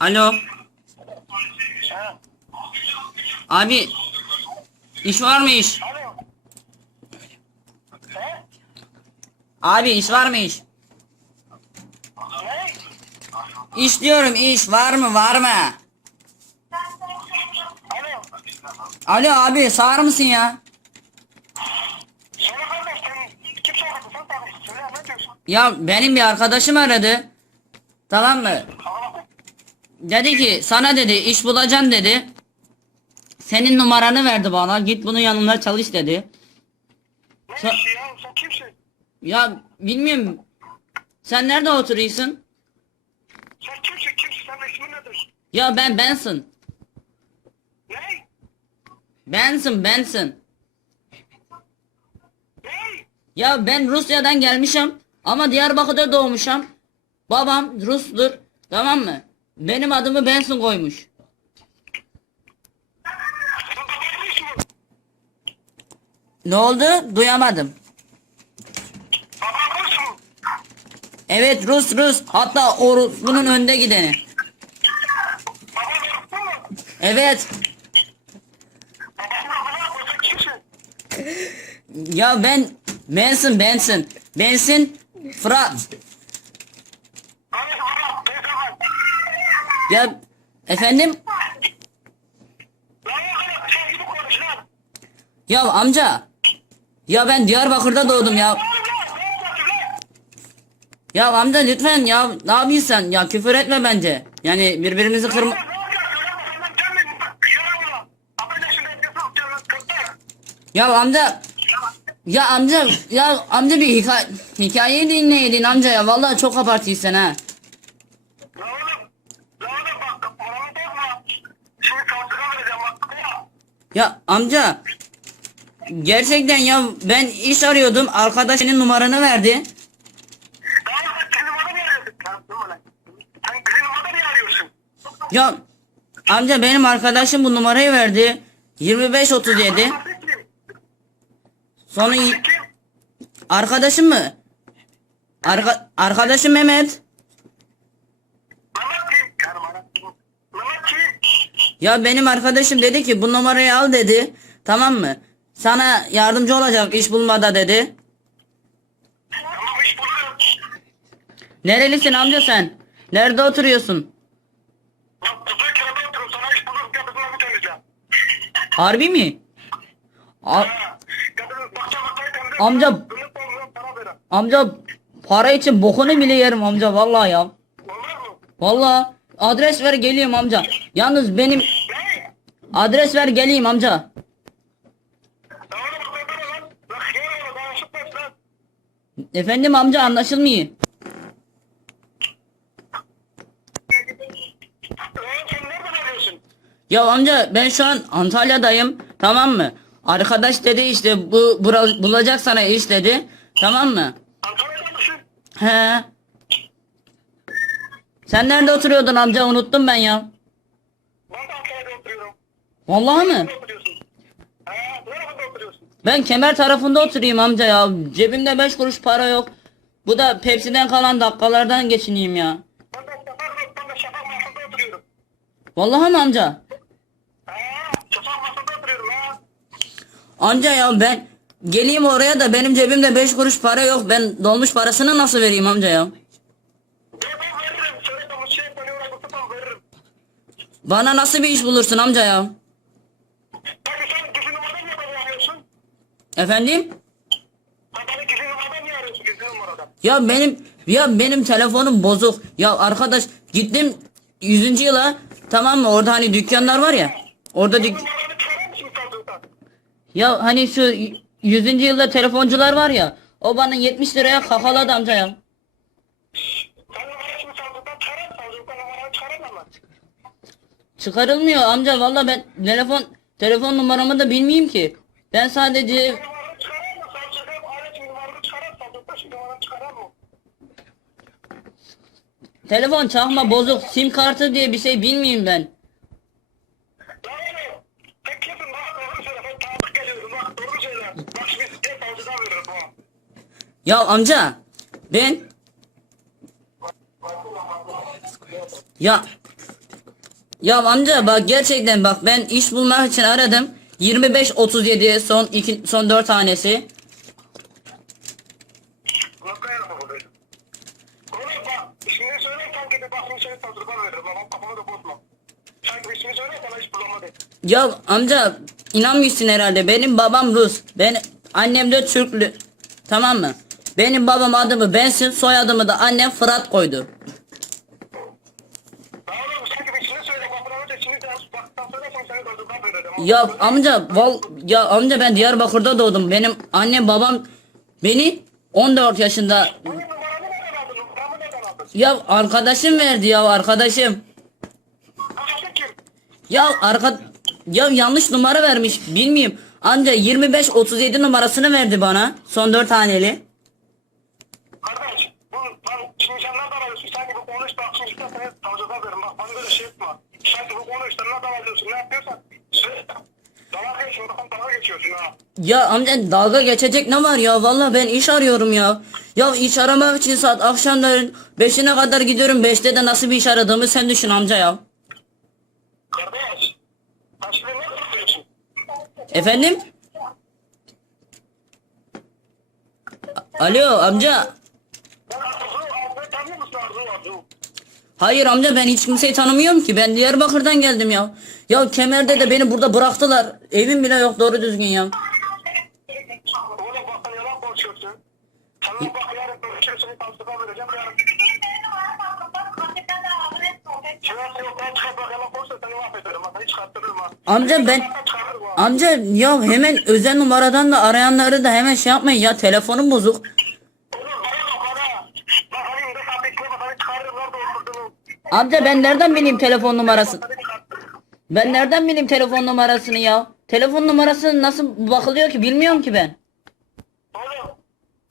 Alo. Ha, Abi. iş var mı iş? alo. He? Abi iş var mı iş? Ne? İş diyorum iş var mı var mı? Alo. Alo abi sağır mısın ya? Söyle kardeş sen kim çağırdı sen tabii. Söyle ne diyorsun? Ya benim bir arkadaşım aradı. Tamam mı? Dedi ki sana dedi iş bulacaksın dedi. Senin numaranı verdi bana. Git bunun yanında çalış dedi. Ne Sen- işi ya? Sen kimsin? Ya bilmiyorum. Sen nerede oturuyorsun? Sen kimsin kimsin? Senin ismin nedir? Ya ben Benson. Ne? Benson Benson. Ne? Ya ben Rusya'dan gelmişim ama Diyarbakır'da doğmuşum. Babam Rus'tur. Tamam mı? Benim adımı Benson koymuş. Ne oldu? Duyamadım. Evet Rus Rus. Hatta o Rus'un önde gideni. Evet. Ya ben Benson Benson. Benson Fırat. Hani adam teyze var. Ya efendim? Ya amca. Ya ben Diyarbakır'da doğdum ya. Ya amca lütfen ya ne yapıyorsun sen? Ya küfür etme bence. Yani birbirimizi kırma... Kırklar. Ya amca ya amca ya amca bir hikaye hikayeyi dinleydin amca ya vallahi çok abartıyorsun ha. Ya oğlum. Ya oğlum bak. Oranı bozma. Şimdi kalkına vereceğim bak. Ya. Amca gerçekten ya ben iş arıyordum arkadaş senin numaranı verdi. Ya amca benim arkadaşım bu numarayı verdi. 2537. Sen kim? Sonra arkadaşım mı? Arka, arkadaşım. Mehmet kim? Karım ana. Mehmet kim? Ya benim arkadaşım dedi ki bu numarayı al dedi. Tamam mı? Sana yardımcı olacak iş bulmada dedi. Tamam iş buluyorum. Nerelisin amca sen? Nerede oturuyorsun? Temizle. Harbi mi? Amca- amca para için bokunu bile yerim amca vallahi ya. Vallahi adres ver geleyim amca. Yalnız benim adres ver geleyim amca. Efendim amca anlaşılmıyor. Ya amca ben şu an Antalya'dayım tamam mı? Arkadaş dedi işte bu bura- bulacak sana iş dedi. Tamam mı? Antalya'da mısın? He. Sen nerede oturuyordun amca unuttum ben ya. Ben de Antalya'da oturuyorum. Vallahi oturuyorsun? Ben kemer tarafında oturayım amca ya. Cebimde 5 kuruş para yok. Bu da Pepsi'den kalan dakikalardan geçineyim ya. Vallahi mi amca? Amca ya ben geleyim oraya da benim cebimde 5 kuruş para yok. Ben dolmuş parasını nasıl vereyim amca ya? Bana nasıl bir iş bulursun amca ya? Peki sen gizli numaradan niye beni arıyorsun? Efendim? Sen beni gizli numaradan niye arıyorsun gizli numaradan? Ya benim ya benim telefonum bozuk. Ya arkadaş gittim 100. yıla tamam mı? Orada hani dükkanlar var ya. Orada dük Numaranı mısın ya hani şu 100. yılda telefoncular var ya. O bana 70 liraya kakaladı amca ya. Sen numarasını numaranı? Çıkarılmıyor amca valla ben telefon telefon numaramı da bilmeyeyim ki. Ben sadece telefon çakma bozuk sim kartı diye bir şey bilmeyeyim ben. Ya amca ben ya Ya amca bak gerçekten bak ben iş bulmak için aradım. 25 37 son iki son 4 tanesi. Ya amca inanmıyorsun herhalde. Benim babam Rus. Ben annem de Türklü. Tamam mı? Benim babam adımı Bensin, soyadımı da annem Fırat koydu. Ya oğlum sanki bir ismini söyle kafana önce ismini de baktan söylersen seni tadırma veririm. Ya amca val ya amca ben Diyarbakır'da doğdum. Benim annem babam beni 14 yaşında ya arkadaşım verdi ya arkadaşım. Ya arka ya yanlış numara vermiş bilmiyorum. Amca 25 37 numarasını verdi bana. Son 4 haneli. Kardeş, bu lan şimdi sen şey? Ne yapıyorsan söyle. Dalga geçiyorsun, dalga geçiyorsun ha. Ya amca dalga geçecek ne var ya? Vallahi ben iş arıyorum ya. Ya iş aramak için saat akşamların 5'ine kadar gidiyorum. 5'te de nasıl bir iş aradığımı sen düşün amca ya. Kardeş, yapıyorsun? Efendim? Alo amca. Ben Hayır amca ben hiç kimseyi tanımıyorum ki. Ben Diyarbakır'dan geldim ya. Ya Kemer'de de beni burada bıraktılar. Evim bile yok doğru düzgün ya. Amca ben amca ya hemen özel numaradan da arayanları da hemen şey yapmayın ya telefonum bozuk. Oğlum bana bak bana. Bak hani de sabitli bak hani çıkarırım nerede oturduğunu. Amca ben nereden bileyim telefon numarası? Seni çıkarttırırım. Ben nereden bileyim telefon numarasını ya? Telefon numarası nasıl bakılıyor ki bilmiyorum ki ben. Oğlum.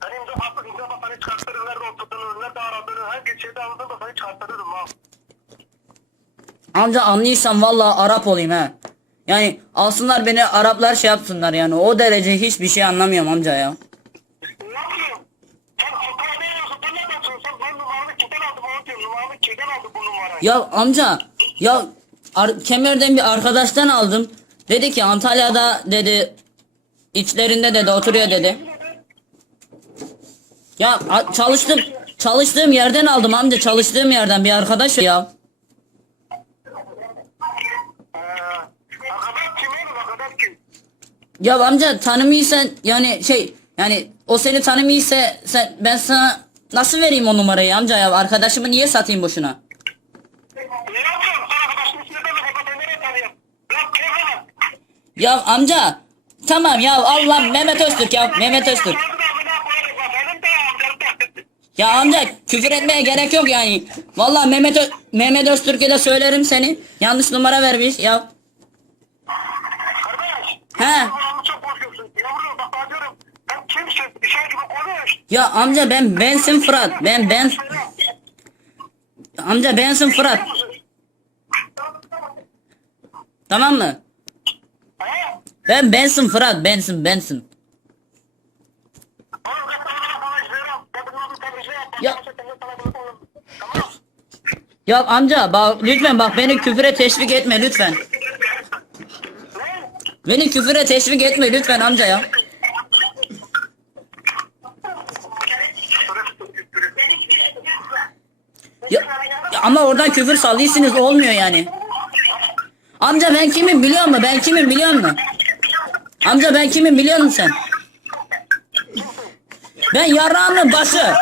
Hani de haklı imza bak seni çıkarttırırım nerede oturduğunu, nerede aradığını, hangi şeyde aradığını da seni çıkarttırırım ha. Amca anlıyorsan vallahi Arap olayım ha. Yani alsınlar beni Araplar şey yapsınlar yani o derece hiçbir şey anlamıyorum amca ya. Ne yapayım? Sen Ankara değilsin, sen ne diyorsun? Sen ben numaranı kimden aldın Numaranı kimden aldın bu numarayı? Ya amca ya ar- kemerden bir arkadaştan aldım. Dedi ki Antalya'da dedi içlerinde dedi oturuyor dedi. Ya a- çalıştım çalıştığım yerden aldım amca çalıştığım yerden bir arkadaş ya. Ee, arkadaş kim oğlum? Arkadaş kim? Ya amca tanımıyorsan yani şey yani o seni tanımıyorsa sen ben sana nasıl vereyim o numarayı amca ya arkadaşımı niye satayım boşuna? Ya amca tamam ya Allah Mehmet Öztürk ya Mehmet Öztürk. Ya amca küfür etmeye gerek yok yani. Vallahi Mehmet Ö- Mehmet Öztürk'e de söylerim seni. Yanlış numara vermiş ya. He. Numaramı çok bozuyorsun. Yavrum bak ben diyorum. Ben kimsin? Bir şey gibi konuş. Ya amca ben Bensin Fırat. Ben ben amca Bensin Fırat. Tamam mı? Ben Bensin Fırat. Bensin Bensin. Ya. Ya amca bak lütfen bak beni küfüre teşvik etme lütfen. Beni küfüre teşvik etme lütfen amca ya. Ya, ya ama oradan küfür sallıyorsunuz olmuyor yani. Amca ben kimim biliyor musun? Ben kimim biliyor musun? Amca ben kimim biliyor musun sen? Ben yarrağımın başı.